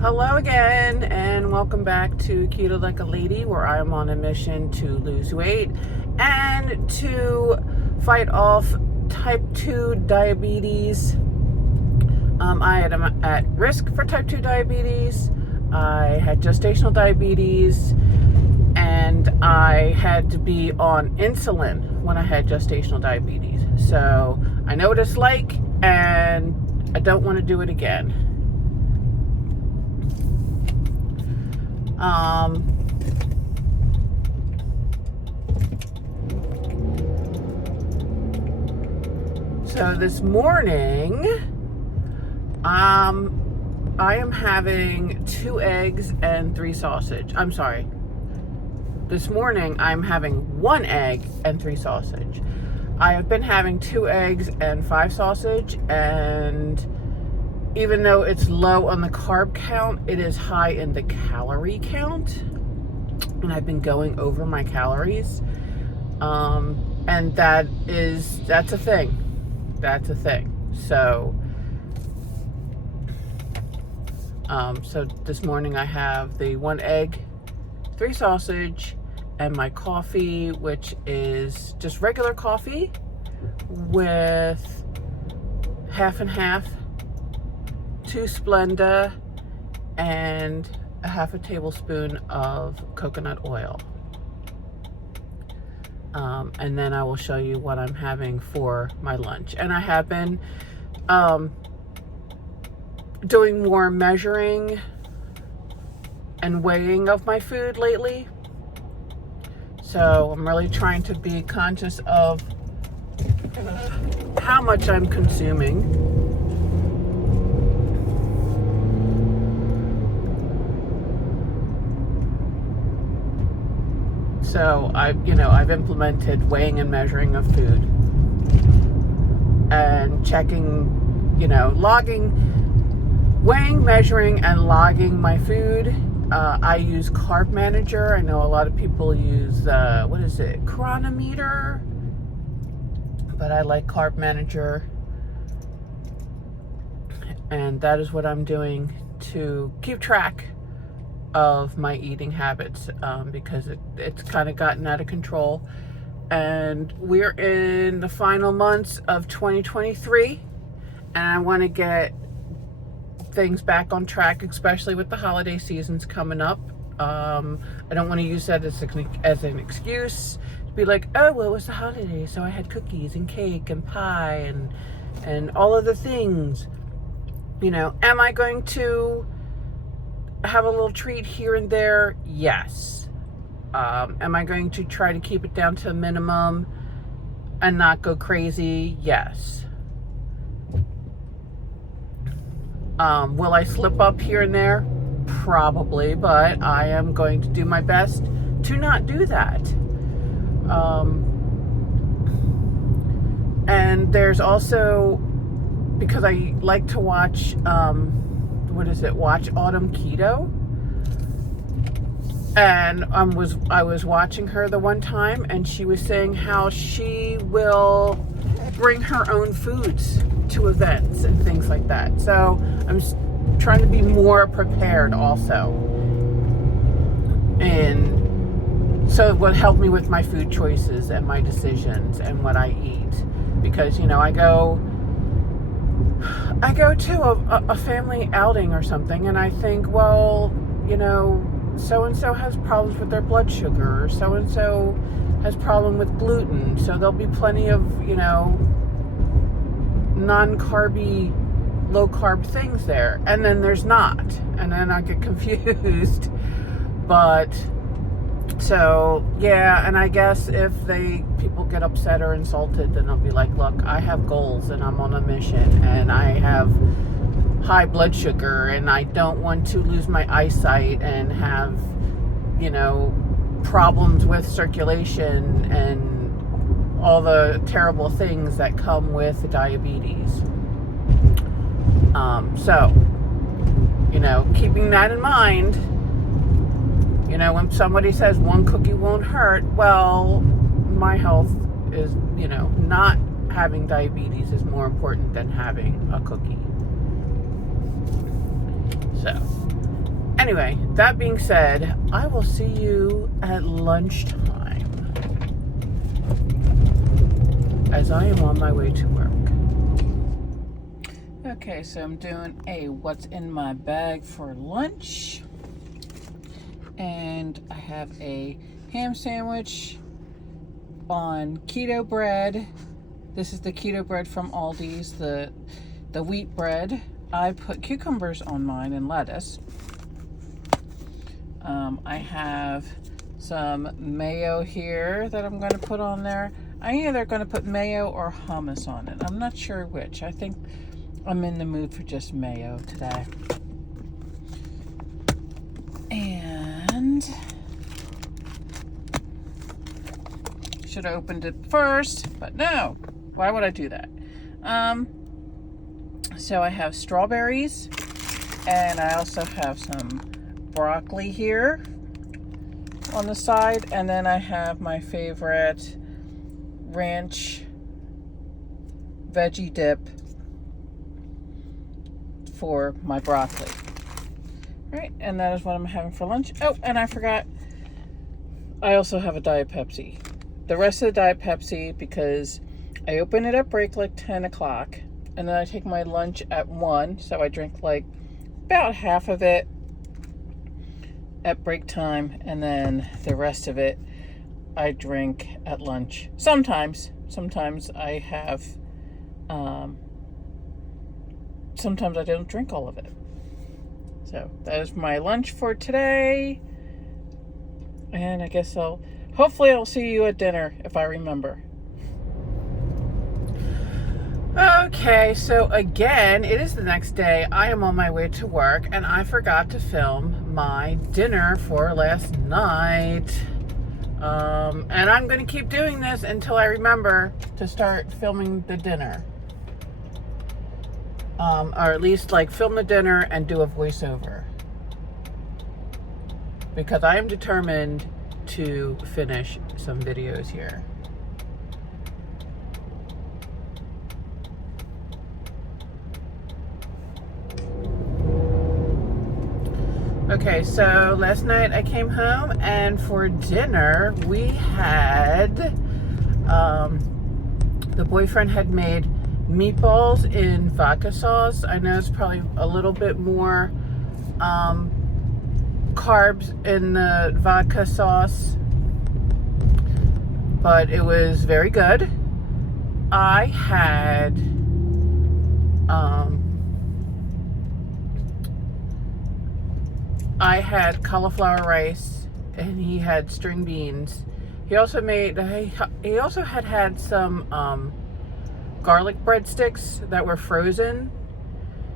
Hello again, and welcome back to Keto Like a Lady, where I am on a mission to lose weight and to fight off type 2 diabetes. I am at risk for type 2 diabetes. I had gestational diabetes, and I had to be on insulin when I had gestational diabetes. So I know what it's like, and I don't want to do it again. So this morning, I am having 2 eggs and 3 sausage. I'm sorry. This morning, I'm having 1 egg and 3 sausage. I have been having 2 eggs and 5 sausage, and even though it's low on the carb count, it is high in the calorie count. And I've been going over my calories. And that's a thing. That's a thing. So this morning I have the 1 egg, 3 sausage, and my coffee, which is just regular coffee with half and half, 2 Splenda, and a half a tablespoon of coconut oil. And then I will show you what I'm having for my lunch. And I have been doing more measuring and weighing of my food lately. So I'm really trying to be conscious of how much I'm consuming. So I've implemented weighing and measuring of food and checking, weighing, measuring, and logging my food. I use Carb Manager. I know a lot of people use, Chronometer, but I like Carb Manager. And that is what I'm doing to keep track of my eating habits, because it's kind of gotten out of control, and we're in the final months of 2023, and I want to get things back on track, especially with the holiday seasons coming up. I don't want to use that as an excuse to be like, oh, well, it was the holiday, so I had cookies and cake and pie and all of the things. Am I going to have a little treat here and there? Yes. Am I going to try to keep it down to a minimum and not go crazy? Yes. Will I slip up here and there? Probably, but I am going to do my best to not do that. And there's also, because I like to watch Watch Autumn Keto, and I was watching her the one time, and she was saying how she will bring her own foods to events and things like that. So I'm trying to be more prepared also, and so it will help me with my food choices and my decisions and what I eat, because I go to a family outing or something, and I think, well, so-and-so has problems with their blood sugar, or so-and-so has problem with gluten, so there'll be plenty of, non-carby, low-carb things there. And then there's not. And then I get confused. But, so, yeah, and I guess if people get upset or insulted, then I'll be like, look, I have goals, and I'm on a mission, and I have high blood sugar, and I don't want to lose my eyesight and have, problems with circulation and all the terrible things that come with diabetes. So, keeping that in mind, when somebody says 1 cookie won't hurt, well, my health is, not having diabetes is more important than having a cookie. So, Anyway, that being said, I will see you at lunchtime as I am on my way to work. Okay, so I'm doing a what's in my bag for lunch. And I have a ham sandwich on keto bread. This is the keto bread from Aldi's, the wheat bread. I put cucumbers on mine and lettuce. I have some mayo here that I'm going to put on there. I'm either going to put mayo or hummus on it. I'm not sure which. I think I'm in the mood for just mayo today. And should have opened it first, but no. Why would I do that? So I have strawberries, and I also have some broccoli here on the side, and then I have my favorite ranch veggie dip for my broccoli. Right, and that is what I'm having for lunch. Oh, and I forgot, I also have a Diet Pepsi. The rest of the Diet Pepsi, because I open it at break like 10 o'clock, and then I take my lunch at 1, so I drink like about half of it at break time, and then the rest of it I drink at lunch. Sometimes I have, sometimes I don't drink all of it. So that is my lunch for today, and I guess hopefully I'll see you at dinner if I remember. Okay, so again, it is the next day. I am on my way to work, and I forgot to film my dinner for last night. And I'm going to keep doing this until I remember to start filming the dinner. Or at least like film the dinner and do a voiceover. Because I am determined to finish some videos here. Okay, so last night I came home, and for dinner we had, the boyfriend had made meatballs in vodka sauce. I know it's probably a little bit more carbs in the vodka sauce, but it was very good. I had cauliflower rice, and he had string beans. He also had some garlic breadsticks that were frozen,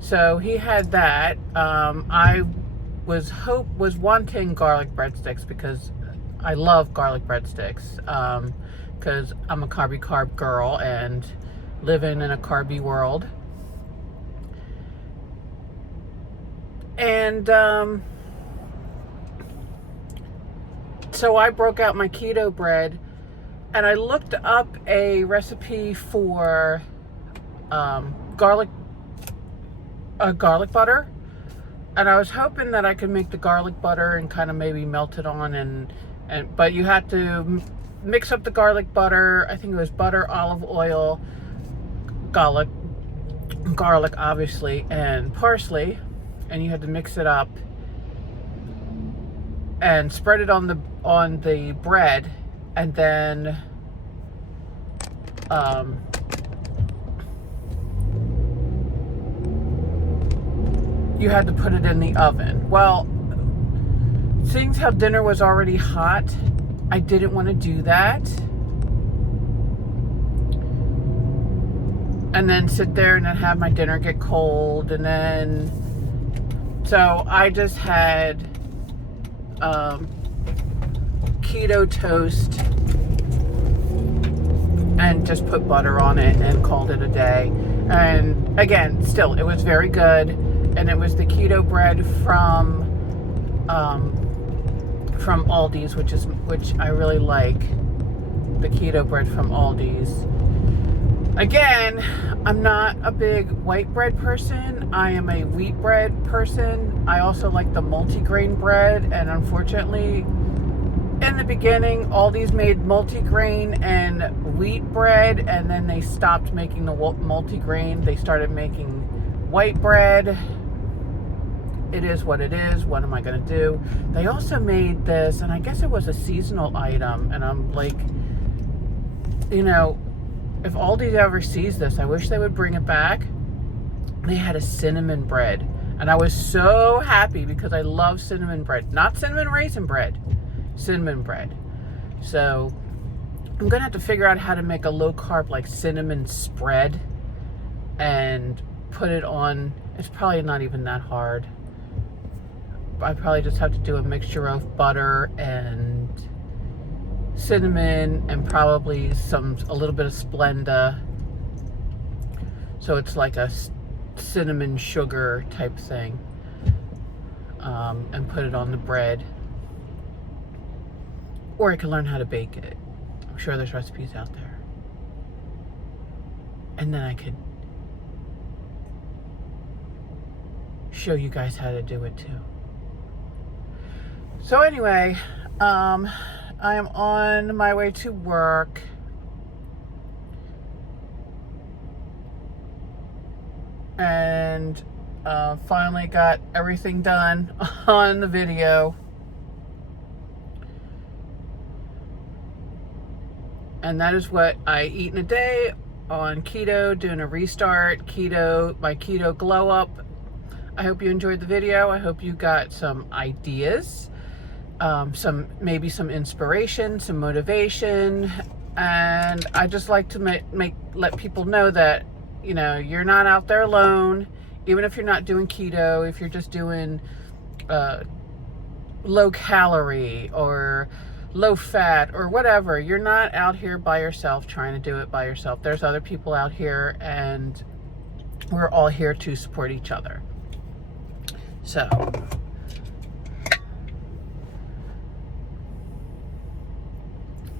so he had that. I was wanting garlic breadsticks because I love garlic breadsticks, because I'm a carb girl and living in a carby world. And so I broke out my keto bread, and I looked up a recipe for garlic butter, and I was hoping that I could make the garlic butter and kind of maybe melt it on, but you had to mix up the garlic butter. I think it was butter, olive oil, garlic obviously, and parsley, and you had to mix it up and spread it on the bread, and then you had to put it in the oven. Well, seeing how dinner was already hot, I didn't want to do that and then sit there and then have my dinner get cold, and then so I just had keto toast and just put butter on it and called it a day. And again, still, it was very good, and it was the keto bread from Aldi's, which I really like, the keto bread from Aldi's. Again, I'm not a big white bread person. I am a wheat bread person. I also like the multigrain bread, and unfortunately, in the beginning, Aldi's made multigrain and wheat bread, and then they stopped making the multigrain. They started making white bread. It is what it is. What am I going to do? They also made this, and I guess it was a seasonal item, and I'm like, you know, if Aldi ever sees this, I wish they would bring it back. They had a cinnamon bread, and I was so happy because I love cinnamon bread. Not cinnamon raisin bread, cinnamon bread. So I'm gonna have to figure out how to make a low carb like cinnamon spread and put it on. It's probably not even that hard. I probably just have to do a mixture of butter and cinnamon and probably a little bit of Splenda, so it's like a cinnamon sugar type thing, and put it on the bread. Or I can learn how to bake it. I'm sure there's recipes out there, and then I could show you guys how to do it too. So anyway, I am on my way to work. And finally got everything done on the video. And that is what I eat in a day on keto, doing a restart, keto, my keto glow up. I hope you enjoyed the video. I hope you got some ideas. Maybe some inspiration, some motivation, and I just like to let people know that, you know, you're not out there alone. Even if you're not doing keto, if you're just doing low calorie or low fat or whatever, you're not out here by yourself trying to do it by yourself. There's other people out here, and we're all here to support each other.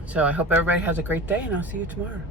So I hope everybody has a great day, and I'll see you tomorrow.